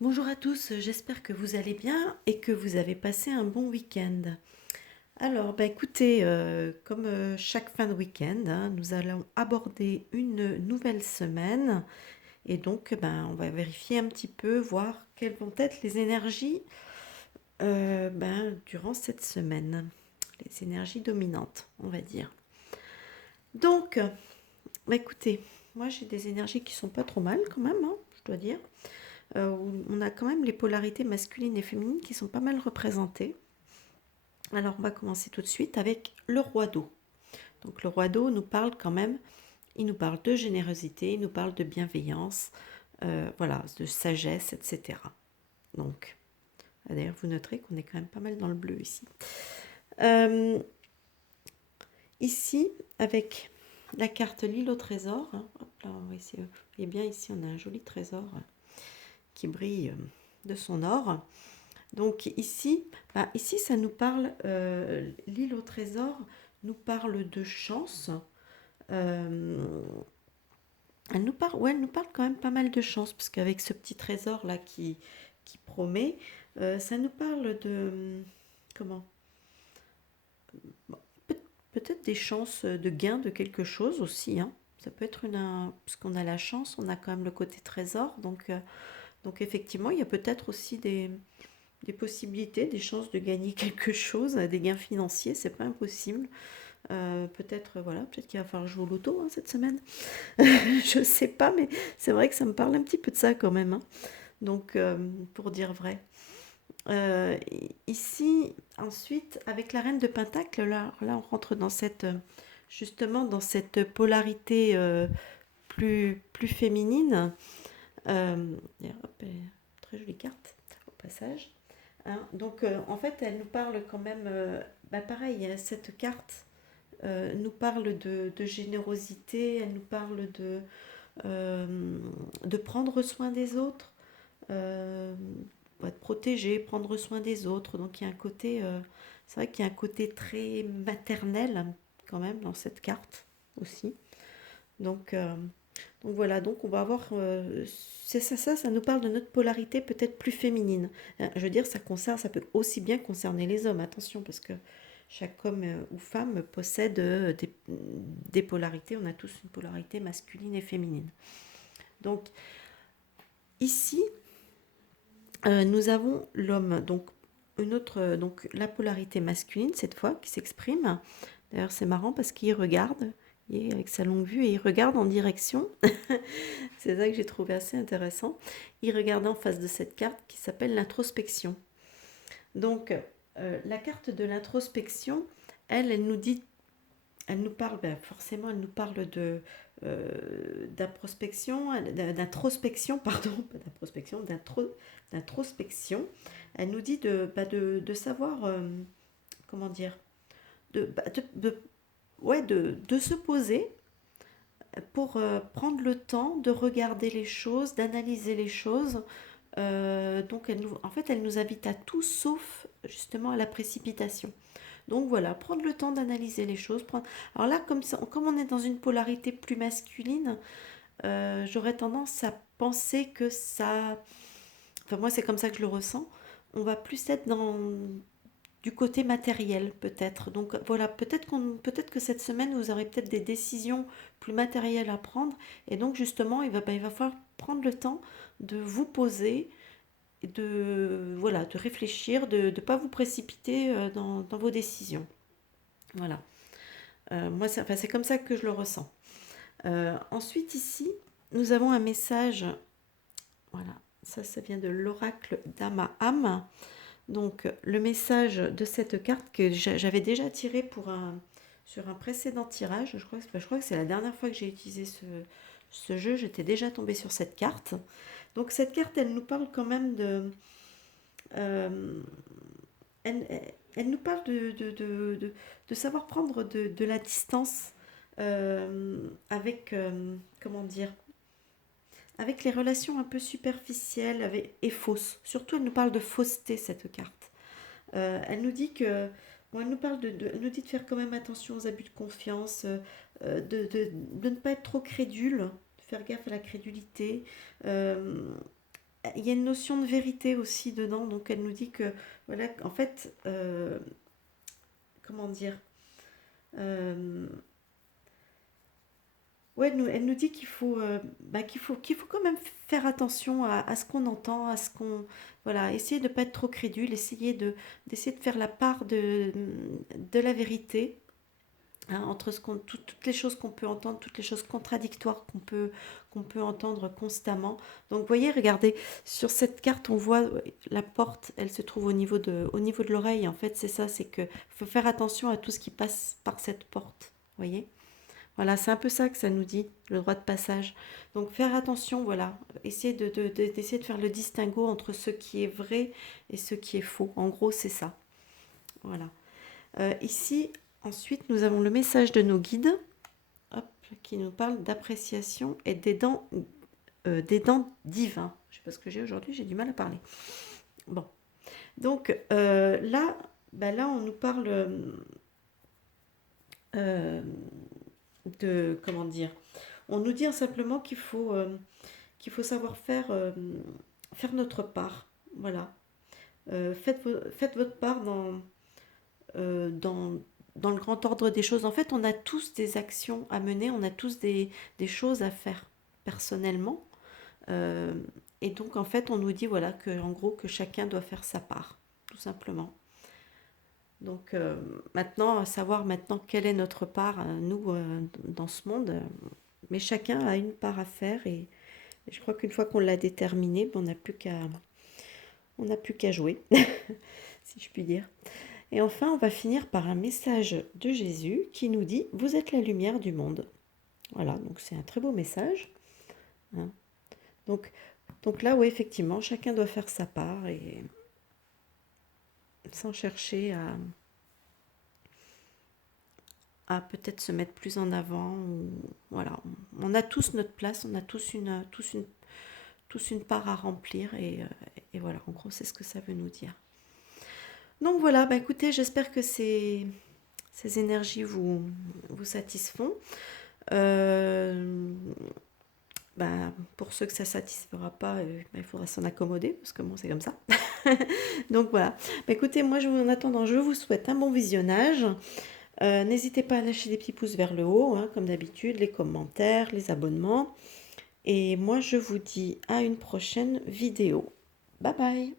Bonjour à tous, j'espère que vous allez bien et que vous avez passé un bon week-end. Alors, bah écoutez, comme chaque fin de week-end, hein, nous allons aborder une nouvelle semaine et donc ben, on va vérifier un petit peu, voir quelles vont être les énergies durant cette semaine, les énergies dominantes, on va dire. Donc, bah écoutez, moi j'ai des énergies qui sont pas trop mal quand même, hein, je dois dire. Où on a quand même les polarités masculines et féminines qui sont pas mal représentées. Alors on va commencer tout de suite avec le roi d'eau. Donc le roi d'eau nous parle quand même, il nous parle de générosité, il nous parle de bienveillance, voilà, de sagesse, etc. Donc, d'ailleurs vous noterez qu'on est quand même pas mal dans le bleu ici. Euh, Ici, avec la carte l'île au trésor, hein, hop là, on va essayer, vous voyez bien ici on a un joli trésor qui brille de son or. Donc ici, ici ça nous parle, l'île au trésor nous parle de chance. Euh, elle nous parle quand même pas mal de chance, parce qu'avec ce petit trésor là qui promet, ça nous parle de comment bon, peut-être des chances de gain de quelque chose aussi. Hein. Ça peut être puisqu'on a la chance, on a quand même le côté trésor, donc effectivement il y a peut-être aussi des possibilités, des chances de gagner quelque chose, des gains financiers, c'est pas impossible. Peut-être voilà, peut-être qu'il va falloir jouer au loto hein, cette semaine. Je sais pas, mais c'est vrai que ça me parle un petit peu de ça quand même. Hein. Donc pour dire vrai. Ici, ensuite, avec la reine de Pentacle, là on rentre dans cette justement dans cette polarité plus féminine. Hop, très jolie carte au passage. Hein. Donc en fait, elle nous parle quand même, pareil, cette carte nous parle de générosité, elle nous parle de prendre soin des autres, euh, de protéger, prendre soin des autres. Donc il y a un côté, c'est vrai qu'il y a un côté très maternel quand même dans cette carte aussi. Donc, euh, donc voilà, donc on va avoir, c'est ça nous parle de notre polarité peut-être plus féminine. Je veux dire, ça peut aussi bien concerner les hommes, attention, parce que chaque homme ou femme possède des polarités, on a tous une polarité masculine et féminine. Donc ici, nous avons l'homme, donc une autre, donc la polarité masculine cette fois qui s'exprime. D'ailleurs, c'est marrant parce qu'il regarde, il est avec sa longue vue et il regarde en direction. C'est ça que j'ai trouvé assez intéressant. Il regarde en face de cette carte qui s'appelle l'introspection. Donc, la carte de l'introspection, elle nous dit, elle nous parle, forcément, elle nous parle d'introspection, pardon, pas d'introspection, d'introspection. Elle nous dit de savoir, comment dire, de, bah, de- ouais, de se poser pour prendre le temps de regarder les choses, d'analyser les choses. Donc, en fait, elle nous invite à tout sauf justement à la précipitation. Donc voilà, prendre le temps d'analyser les choses. Alors là, comme on est dans une polarité plus masculine, j'aurais tendance à penser que ça... Enfin moi, c'est comme ça que je le ressens. On va plus être du côté matériel peut-être. Donc voilà, peut-être que cette semaine, vous aurez peut-être des décisions plus matérielles à prendre. Et donc justement, il va falloir prendre le temps de vous poser, voilà, de réfléchir, de ne pas vous précipiter dans vos décisions. Voilà. Moi, c'est comme ça que je le ressens. Ensuite, ici, nous avons un message. Voilà, ça vient de l'oracle d'Amaham. Donc, le message de cette carte que j'avais déjà tiré sur un précédent tirage, je crois que c'est la dernière fois que j'ai utilisé ce jeu, j'étais déjà tombée sur cette carte. Donc, cette carte, elle nous parle quand même de. euh, elle nous parle de savoir prendre de la distance avec, comment dire, avec les relations un peu superficielles et fausses. Surtout, elle nous parle de fausseté, cette carte. Elle nous dit que. Bon, elle nous parle elle nous dit de faire quand même attention aux abus de confiance, de ne pas être trop crédule, de faire gaffe à la crédulité. Euh, il y a une notion de vérité aussi dedans. Donc elle nous dit que, voilà, en fait, comment dire, euh, ouais, elle nous dit qu'il faut, qu'il faut quand même faire attention à ce qu'on entend, à ce qu'on, voilà, essayer de ne pas être trop crédule, d'essayer de faire la part de la vérité, hein, entre toutes les choses qu'on peut entendre, toutes les choses contradictoires qu'on peut entendre constamment. Donc, vous voyez, regardez, sur cette carte, on voit la porte, elle se trouve au niveau de l'oreille. En fait, c'est ça, c'est que faut faire attention à tout ce qui passe par cette porte. Vous voyez? Voilà, c'est un peu ça que ça nous dit, le droit de passage. Donc, faire attention, voilà, essayer d'essayer de faire le distinguo entre ce qui est vrai et ce qui est faux. En gros, c'est ça. Voilà. Ici, ensuite, nous avons le message de nos guides, hop, qui nous parle d'appréciation et des dents divins. Je sais pas ce que j'ai aujourd'hui, j'ai du mal à parler. Bon, donc là, là, on nous parle euh, de, comment dire, on nous dit simplement qu'il faut savoir faire notre part. Voilà. Faites votre part euh, dans, dans le grand ordre des choses. En fait, on a tous des actions à mener, on a tous des choses à faire personnellement. Euh, et donc, en fait, on nous dit, voilà, que, en gros, que chacun doit faire sa part, tout simplement. Donc, maintenant, savoir maintenant quelle est notre part, nous, dans ce monde. Mais chacun a une part à faire et je crois qu'une fois qu'on l'a déterminé, ben, on n'a plus qu'à jouer, si je puis dire. Et enfin, on va finir par un message de Jésus qui nous dit: vous êtes la lumière du monde. Voilà, donc c'est un très beau message, hein. Donc, donc là, oui, effectivement, chacun doit faire sa part et sans chercher à peut-être se mettre plus en avant. Ou, voilà, on a tous notre place, on a tous une part à remplir et voilà, en gros, c'est ce que ça veut nous dire. Donc voilà, bah écoutez, j'espère que ces énergies vous satisfont. Euh, pour ceux que ça ne satisfera pas, il faudra s'en accommoder, parce que bon, c'est comme ça. Donc voilà. Bah, écoutez, moi, en attendant, je vous souhaite un bon visionnage. N'hésitez pas à lâcher des petits pouces vers le haut, hein, comme d'habitude, les commentaires, les abonnements. Et moi, je vous dis à une prochaine vidéo. Bye bye!